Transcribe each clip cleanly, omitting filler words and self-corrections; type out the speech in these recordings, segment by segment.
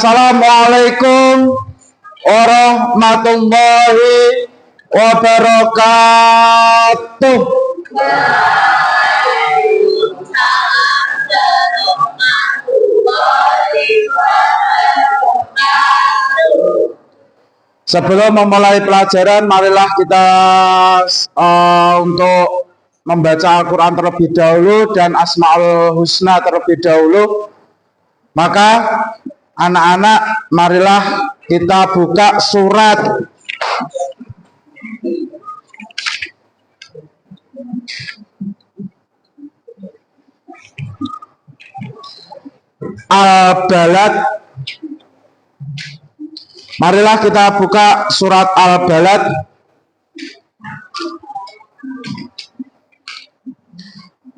Assalamualaikum warahmatullahi wabarakatuh. Sebelum memulai pelajaran, marilah kita untuk membaca Al-Quran terlebih dahulu dan Asmaul Husna terlebih dahulu. Maka anak-anak, marilah kita buka surat Al-Balad. Marilah kita buka surat Al-Balad.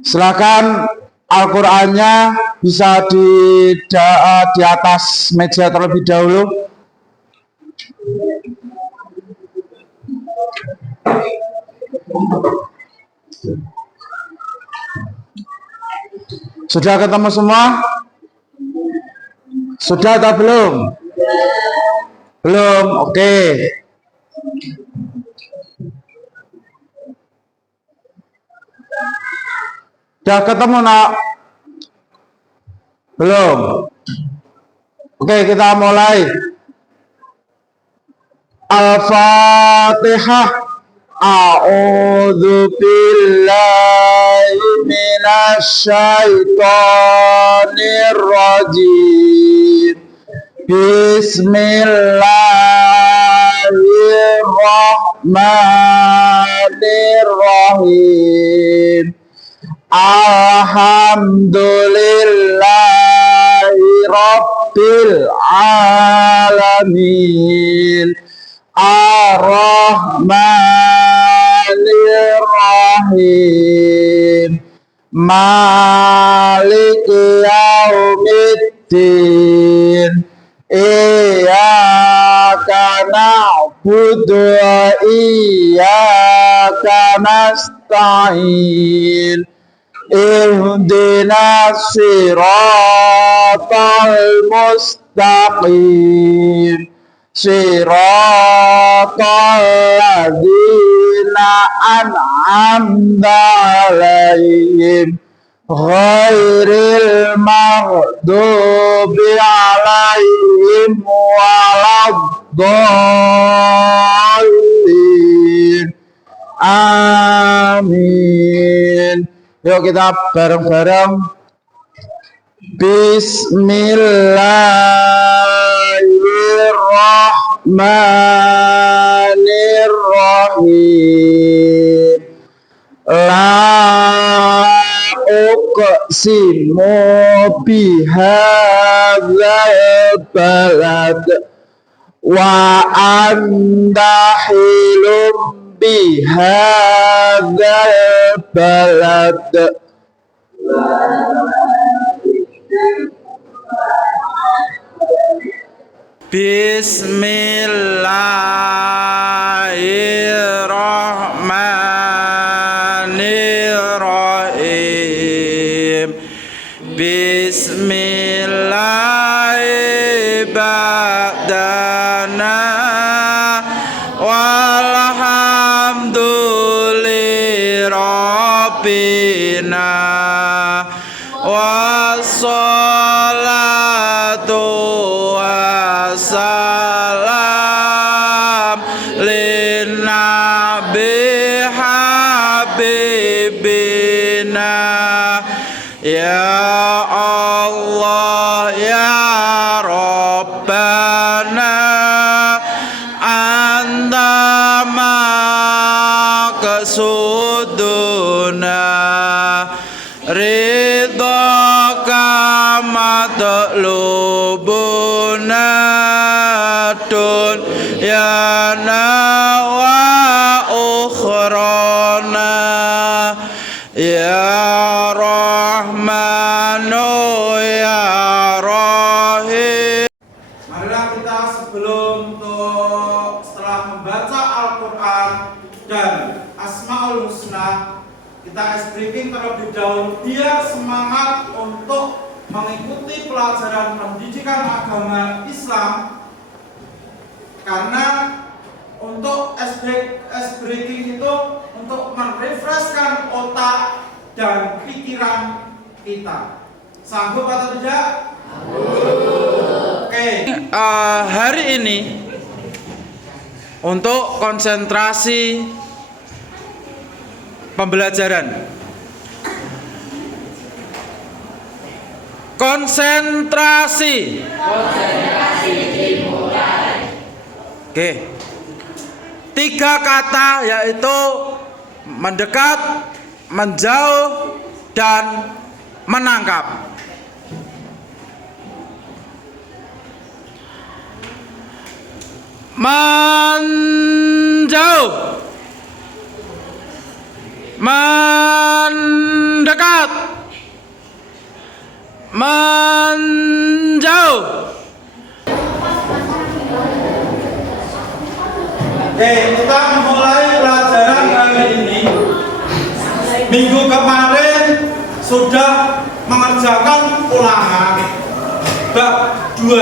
Silakan Al-Qur'annya bisa di atas meja terlebih dahulu. Sudah ketemu semua? Sudah atau belum? Belum, oke. Sudah ketemu, nak? Belum? Oke, kita mulai. Al-Fatihah. A'udzu billahi minasy syaithanir rajim. Bismillahirrahmanirrahim. Alhamdulillahi rabbil alamin. Ar-Rahmanir-Rahim. Maliki yaumiddin. Iyyaka na'budu wa iyyaka nasta'in. Ihdinas siratal mustaqim. Siratal ladzina an'amta 'alaihim ghairil maghdubi 'alaihim waladdallin. Amin. Yuk kita bareng-bareng. Bismillahirrahmanirrahim. La uqsimu bihadzal balad wa anta hilum bihadzal balad. Bismillahirrahmanirrahim. Bismillahi ba'dana walhamdulillahi rabbina wassalatu wassalam linnabi habibina. Ya Allah ya Rabbana anta maqsuduna ridhaka matlubuna dunyana wa ukhrana. Ya Rahmanu ya Rahim. Marilah kita sebelum setelah membaca Al-Quran dan Asmaul Husna, kita ice breaking terlebih dahulu biar semangat untuk mengikuti pelajaran pendidikan agama Islam, karena untuk ice breaking itu untuk merefreshkan otak dan pikiran kita. Sanggup atau tidak? Oke. Hari ini untuk konsentrasi pembelajaran. Konsentrasi. Dimulai. Oke. 3 kata yaitu mendekat, menjauh, dan menangkap. Menjauh, mendekat, menjauh. Kita mulai pelajaran kali ini. Minggu kemarin sudah mengerjakan ulangan bab 2.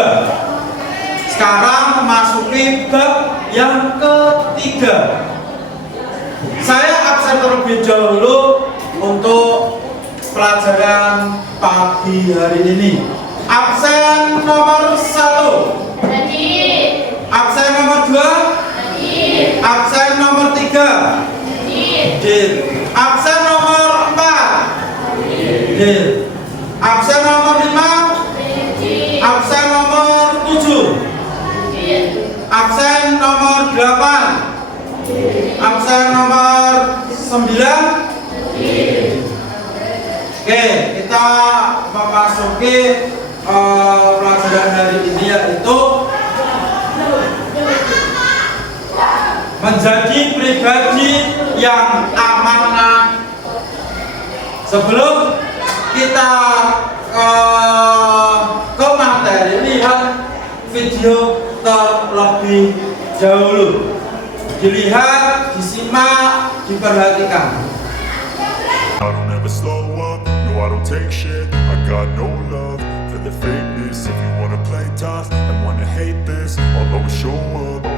Sekarang memasuki bab yang ketiga. Saya absen terlebih dahulu untuk pelajaran pagi hari ini. Absen nomor 1. Absen nomor 2. Absen nomor 3. Absen nomor 4. Absen nomor 5. Absen nomor 7. Absen nomor 8. Absen nomor 9. Oke, kita memasuki pelajaran hari ini, yaitu menjadi pribadi yang amanah. Sebelum kita ke materi, lihat video terlebih dahulu. Dilihat, disimak, diperhatikan. I don't ever slow up, no I don't take shit. I got no love for the fakeness. If you wanna play tough and wanna hate this, I'll always show up.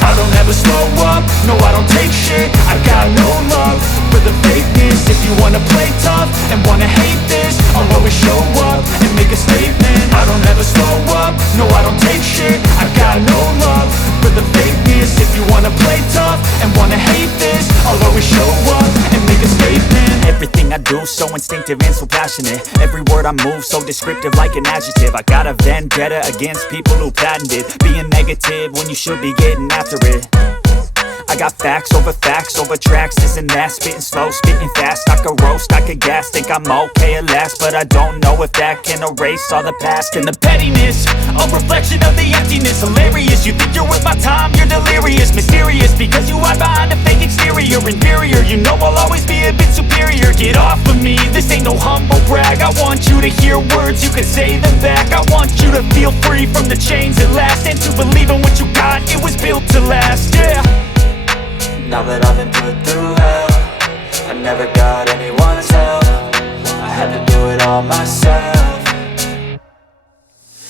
I don't ever slow up, no I don't take shit. I got no love for the fakeness. If you wanna play tough and wanna hate this, I'll always show up and make a statement. I don't ever slow up, no I don't take shit. I got no love for the fakeness. If you wanna play tough and wanna hate this, I'll always show up and make a statement. Everything I do so instinctive and so passionate. Every word I move so descriptive like an adjective. I got a vendetta against people who patented being negative when you should be getting after it. I got facts over tracks, this and that. Spitting slow, spitting fast. I could roast, I could gas. Think I'm okay at last, but I don't know if that can erase all the past. And the pettiness, a reflection of the emptiness. Hilarious, you think you're worth my time, you're delirious. Mysterious, because you hide behind a fake exterior. Inferior, you know I'll always be a bit superior. Get off of me, this ain't no humble brag. I want you to hear words, you can say them back. I want you to feel free from the chains at last, and to believe in what you got, it was built to last, yeah. Now that I've been put through hell, I never got anyone's help. I had to do it all myself.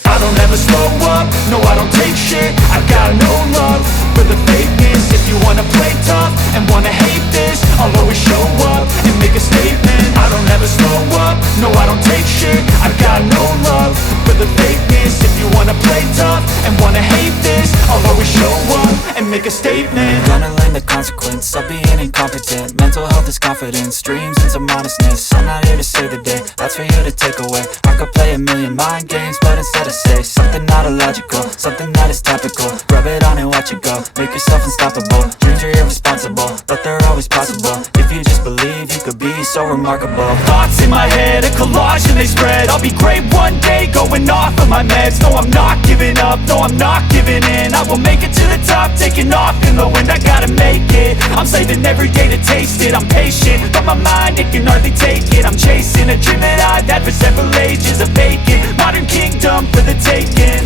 I don't ever slow up, no I don't take shit. I got no love for the fakeness. If you wanna play tough and wanna hate this, I'll always show up and make a statement. I don't ever slow up, no I don't take shit. I got no love for the fakeness. If you wanna play tough and wanna hate this, I'll always show up and make a statement. Gonna learn the consequence of being incompetent. Mental health is confidence, dreams and some honestness. I'm not here to save the day, that's for you to take away. I could play a million mind games, but instead I say something not illogical, something that is topical. Rub it on and watch it go, make yourself unstoppable. Dreams are irresponsible, but they're always possible. If you just believe, you could be so remarkable. Thoughts in my head, a collage and they spread. I'll be great one day, going off of my meds. No, I'm not giving up, no, I'm not giving in. I will make it to the top, taking off in the wind. I gotta make it, I'm saving every day to taste it. I'm patient, but my mind, it can hardly take it. I'm chasing a dream that I've had for several ages. A vacant, modern kingdom for the taking.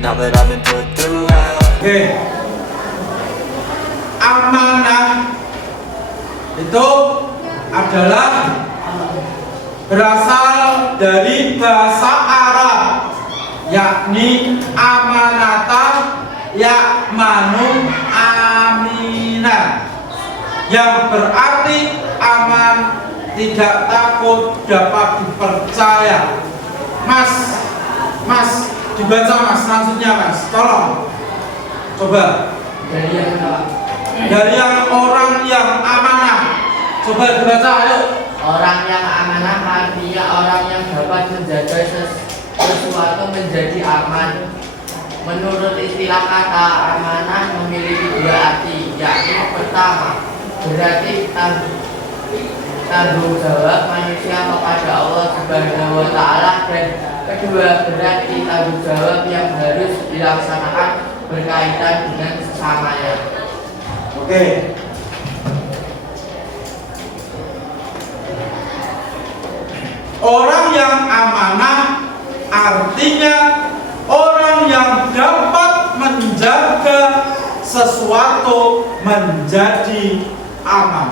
Now that I've been put through hell. Amanah itu adalah berasal dari bahasa Arab, yakni amanata ya'manu aminan, yang berarti aman, tidak takut, dapat dipercaya. Mas, dibaca Mas, selanjutnya Mas, tolong. Coba. Dari yang orang yang amanah. Coba dibaca, ayo. Orang yang amanah artinya orang yang dapat menjaga sesuatu menjadi aman. Menurut istilah kata amanah memiliki dua arti, yakni pertama berarti tanggung jawab manusia kepada Allah Subhanahu wa Ta'ala, dan kedua berarti tanggung jawab yang harus dilaksanakan berkaitan dengan sesamanya. Oke. Orang yang amanah artinya orang yang dapat menjaga sesuatu menjadi aman.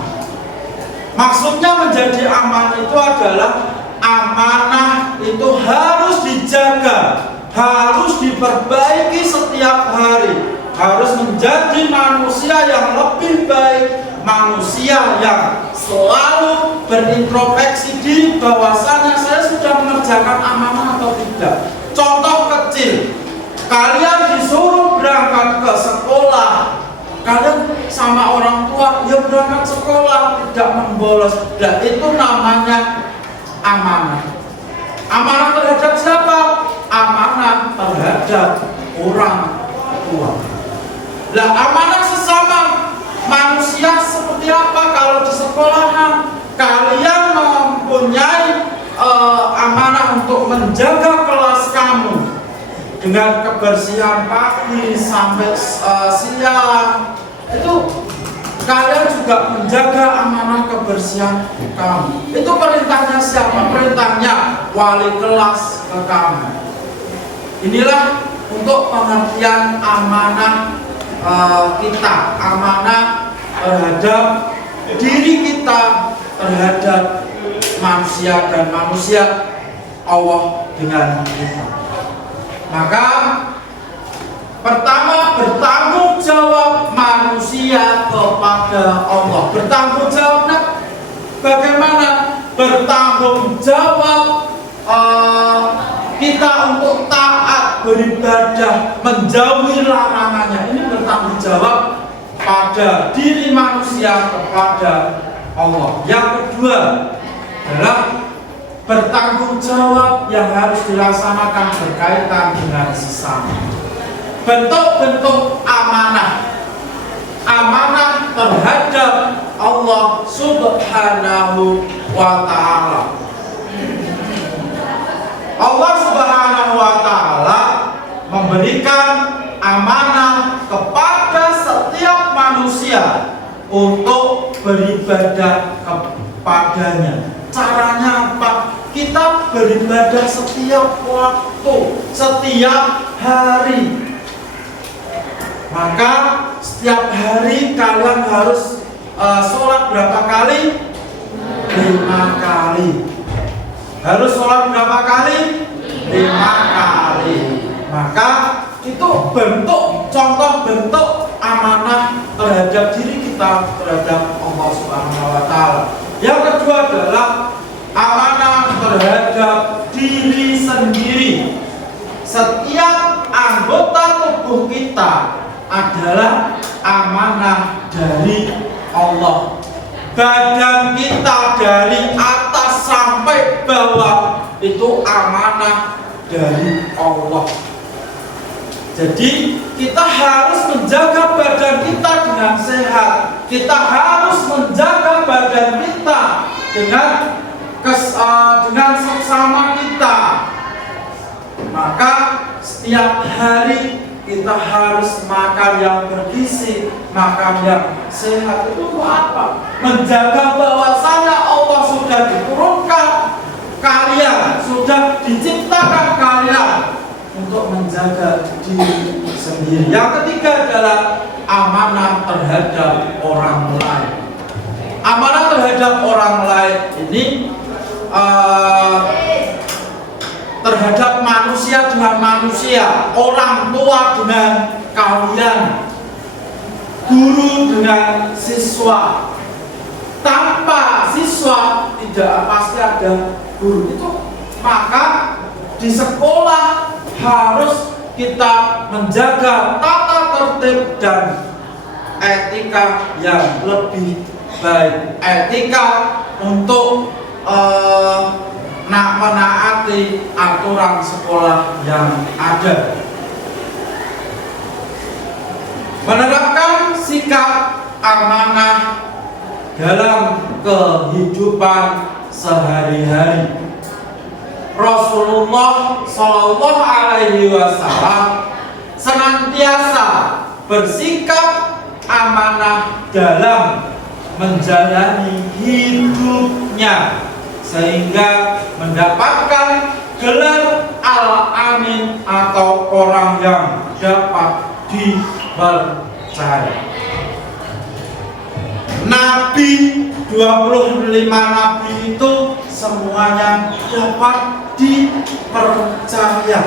Maksudnya menjadi aman itu adalah amanah itu harus dijaga, harus diperbaiki setiap hari, harus menjadi manusia yang lebih baik, manusia yang selalu berintrospeksi diri bahwasanya saya sudah mengerjakan amanah atau tidak. Contoh kecil, kalian disuruh berangkat ke sekolah, kalian sama orang tua ya berangkat sekolah, tidak membolos, dan itu namanya amanah. Amanah terhadap siapa? Amanah terhadap orang tua. Lah amanah sesama manusia seperti apa? Kalau di sekolahan kalian mempunyai amanah untuk menjaga kelas kamu dengan kebersihan pagi sampai siang, itu kalian juga menjaga amanah kebersihan kamu. Itu perintahnya siapa? Perintahnya wali kelas ke kamu. Inilah untuk pengertian amanah kita, amanah terhadap diri kita, terhadap manusia, dan manusia Allah dengan kita. Maka pertama, bertanggung jawab manusia kepada Allah. Bertanggung jawab bagaimana? Bertanggung jawab kita untuk taat, beribadah, menjauhi larangannya. Ini bertanggung jawab pada diri manusia kepada Allah. Yang kedua adalah bertanggung jawab yang harus dilaksanakan berkaitan dengan sesama. Bentuk-bentuk amanah. Amanah terhadap Allah Subhanahu wa Ta'ala. Allah Subhanahu wa Ta'ala memberikan amanah kepada setiap manusia untuk beribadah kepadanya. Caranya apa? Kita beribadah setiap waktu, setiap hari. Maka setiap hari kalian harus sholat berapa kali? 5 kali. Harus sholat berapa kali? 5 kali. Maka itu bentuk, contoh bentuk amanah terhadap diri kita, terhadap Allah Subhanahu wa Ta'ala. Yang kedua adalah amanah terhadap diri sendiri. Setiap anggota tubuh kita adalah amanah dari Allah. Badan kita dari atas sampai bawah itu amanah dari Allah. Jadi kita harus menjaga badan kita dengan sehat. Kita harus menjaga badan kita dengan sesama kita. Maka setiap hari kita harus makan yang bergizi, makan yang sehat. Itu apa? Menjaga bahwasanya Allah sudah diturunkan kalian, sudah diciptakan kalian untuk menjaga diri sendiri. Yang ketiga adalah amanah terhadap orang lain. Amanah terhadap orang lain ini terhadap manusia dengan manusia, orang tua dengan kalian, guru dengan siswa. Tanpa siswa tidak pasti ada guru itu. Maka di sekolah harus kita menjaga tata tertib dan etika yang lebih baik. Etika untuk menaati aturan sekolah yang ada. Menerapkan sikap amanah dalam kehidupan sehari-hari. Rasulullah Shallallahu Alaihi Wasallam senantiasa bersikap amanah dalam menjalani hidupnya sehingga mendapatkan gelar Al-Amin atau orang yang dapat dipercaya. Nabi 25 nabi itu semuanya dapat dipercaya.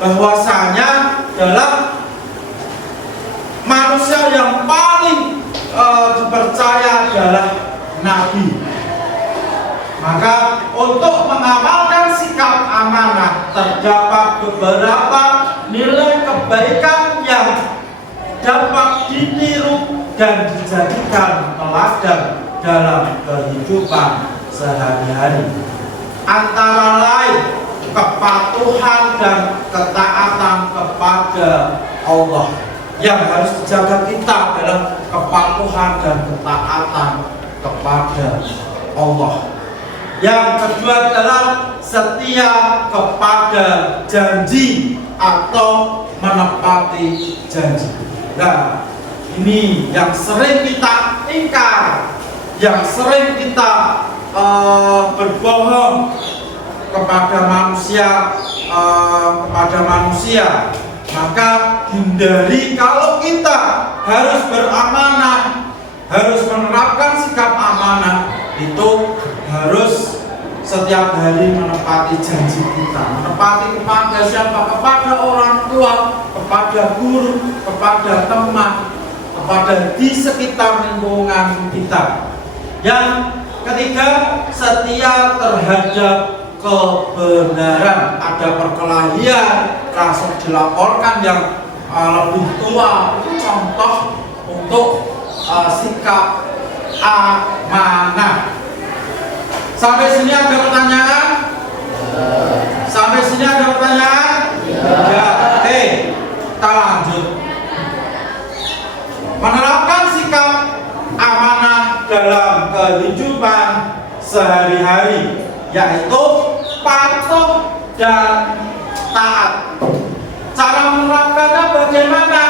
Bahwasanya dalam manusia yang paling dipercaya adalah nabi. Maka untuk mengamalkan sikap amanah terdapat beberapa nilai kebaikan yang dapat ditiru dan dijadikan teladan dalam kehidupan sehari-hari. Antara lain kepatuhan dan ketaatan kepada Allah. Yang harus dijaga kita adalah kepatuhan dan ketaatan kepada Allah. Yang kedua adalah setia kepada janji atau menepati janji. Nah, ini yang sering kita ingkar, yang sering kita berbohong kepada manusia, maka hindari. Kalau kita harus beramanah, harus menerapkan sikap amanah, itu harus setiap hari menepati janji kita. Menepati kepada siapa? Kepada orang tua, kepada guru, kepada teman, kepada di sekitar lingkungan kita. Yang ketiga, setia terhadap kebenaran. Ada perkelahian langsung dilaporkan yang lebih tua. Itu contoh untuk sikap amanah. Sampai sini ada pertanyaan? Sampai sini ada pertanyaan? Ya. Oke, kita lanjut. Menerapkan sikap amanah dalam kehidupan sehari-hari, yaitu patuh dan taat. Cara menerapkannya bagaimana?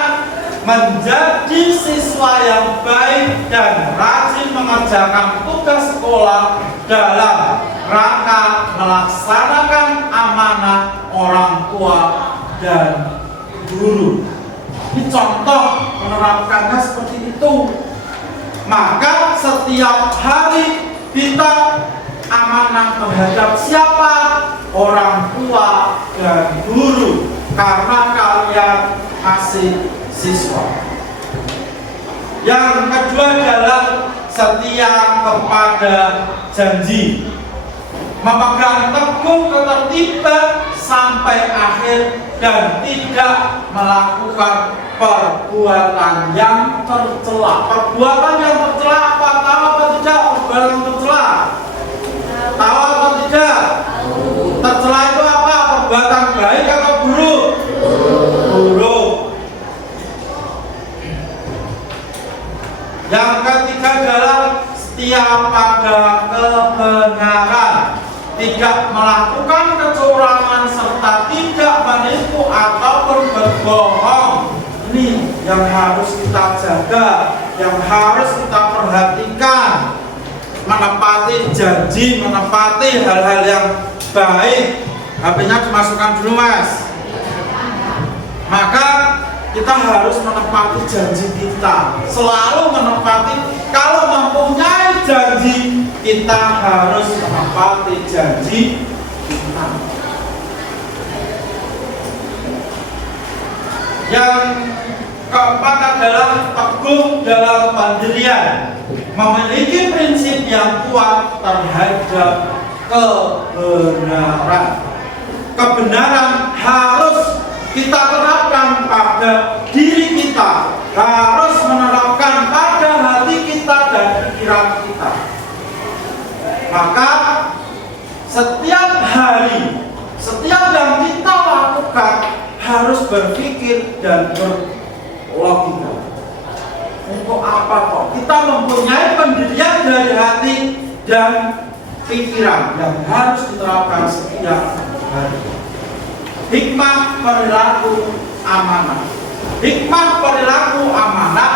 Menjadi siswa yang baik dan rajin mengerjakan tugas sekolah dalam rangka melaksanakan amanah orang tua dan guru. Ini contoh menerapkannya seperti itu. Maka setiap hari kita amanah terhadap siapa? Orang tua dan guru, karena kalian masih siswa. Yang kedua adalah setia kepada janji, memegang teguh ketertiban sampai akhir dan tidak melakukan perbuatan yang tercela. Perbuatan yang tercela apa? Tahu atau tidak? Perbuatan yang tercela. Tahu atau tidak? Tercela itu apa? Perbuatan baik atau buruk? Buruk. Yang ketiga adalah setia pada kebenaran, tidak melakukan kecurangan serta tidak menipu ataupun berbohong. Ini yang harus kita jaga, yang harus kita perhatikan. Menepati janji, menepati hal-hal yang baik. HP-nya dimasukkan dulu, Mas. Maka kita harus menepati janji kita, selalu menepati. Kalau mempunyai janji, kita harus menepati janji kita. Yang keempat adalah teguh dalam pendirian, memiliki prinsip yang kuat terhadap kebenaran. Kebenaran harus kita terapkan pada diri kita, harus menerapkan pada hati kita dan pikiran kita. Maka setiap hari, setiap yang kita lakukan harus berpikir dan berlogika. Untuk apa kok kita mempunyai pendirian dari hati dan pikiran yang harus diterapkan setiap hari. Hikmah perilaku amanah. Hikmah perilaku amanah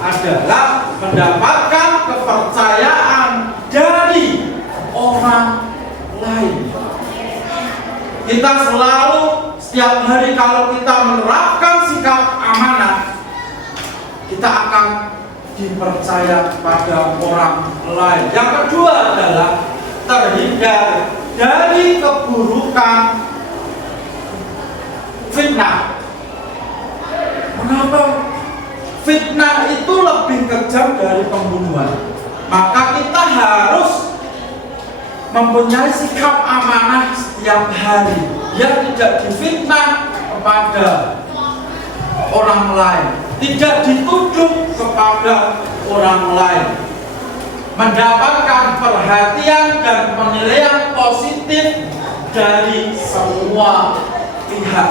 adalah mendapatkan kepercayaan dari orang lain. Kita selalu setiap hari kalau kita menerapkan sikap amanah, kita akan dipercaya pada orang lain. Yang kedua adalah terhindar dari keburukan fitnah. Mengapa? Fitnah itu lebih kejam dari pembunuhan. Maka kita harus mempunyai sikap amanah setiap hari, yang tidak difitnah kepada orang lain, tidak dituduh kepada orang lain, mendapatkan perhatian dan penilaian positif dari semua pihak.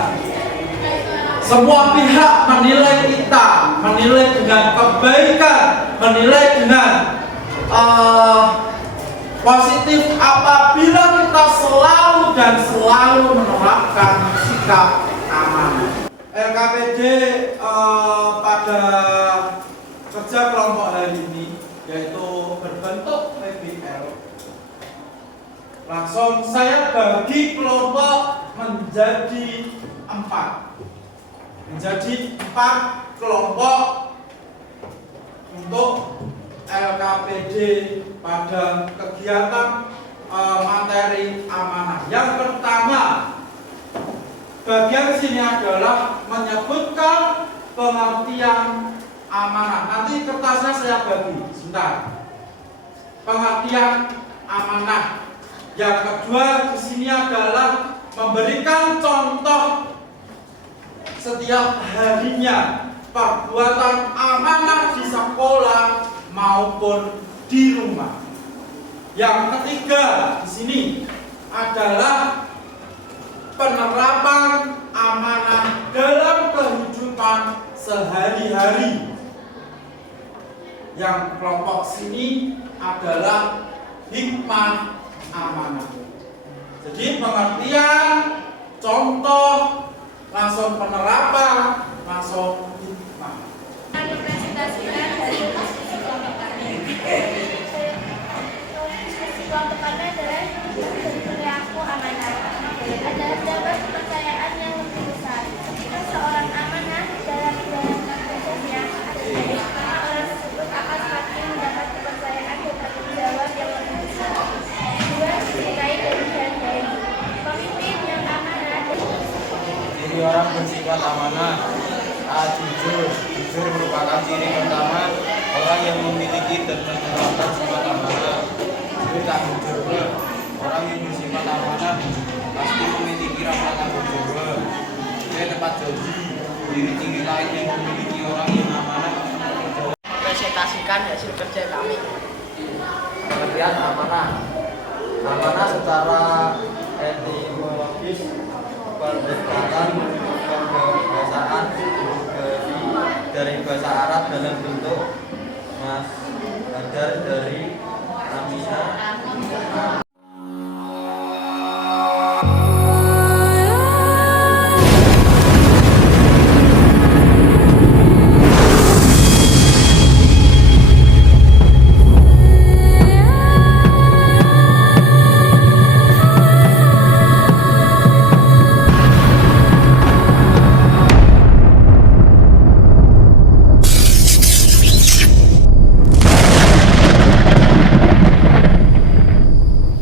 Semua pihak menilai kita, menilai dengan kebaikan, menilai dengan positif apabila kita selalu dan selalu menerapkan sikap amanah. LKPD pada kerja kelompok hari ini yaitu berbentuk PBL. Langsung saya bagi kelompok menjadi 4 kelompok untuk LKPD pada kegiatan materi amanah. Yang pertama, bagian sini adalah menyebutkan pengertian amanah. Nanti kertasnya saya bagi, sebentar. Pengertian amanah. Yang kedua di sini adalah memberikan contoh setiap harinya perbuatan amanah di sekolah maupun di rumah. Yang ketiga di sini adalah penerapan amanah dalam kehidupan sehari-hari. Yang kelompok sini adalah hikmah amanah. Jadi pengertian, contoh, langsung penerapan, langsung hikmah. Kami presentasikan dari posisi kelompok kami. Posisi kelompok kami adalah dari perilaku amanah. Adalah dapat kepercayaan yang lebih besar. Ketika seorang amanah dalam menjalankan tugasnya, maka orang tersebut akan semakin mendapat kepercayaan dan tanggung jawab yang lebih besar. Dua, dicintai dan dihargai. Pemimpin yang amanah. Ciri orang bersifat amanah. A. Jujur. Jujur merupakan ciri pertama orang yang memiliki dan menerapkan sifat amanah. B. Tanggung jawab. Orang yang bersifat amanah pasti memiliki rasa tanggung jawab. C. Tepat janji. Ciri-ciri lain yang memiliki orang yang amanah. Presentasikan hasil kerja kami. Pengertian amanah. Amanah secara etimologis berdasarkan kebiasaan dari bahasa Arab dalam bentuk masdar dari amina